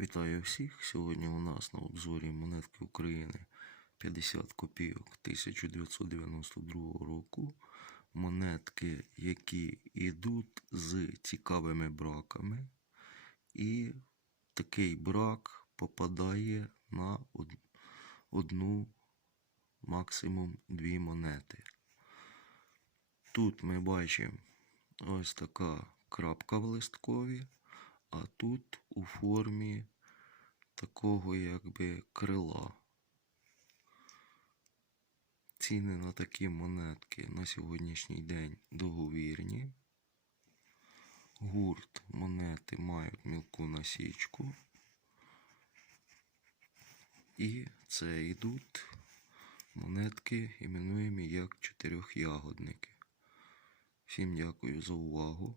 Вітаю всіх! Сьогодні у нас на обзорі монетки України 50 копійок 1992 року. Монетки, які йдуть з цікавими браками. І такий брак попадає на одну, максимум дві монети. Тут ми бачимо ось така крапка в листкові, а тут у формі такого якби крила. Ціни на такі монетки на сьогоднішній день договірні. Гурт монети мають мілку насічку. І це йдуть монетки, іменуємі як чотирьохягодники. Всім дякую за увагу.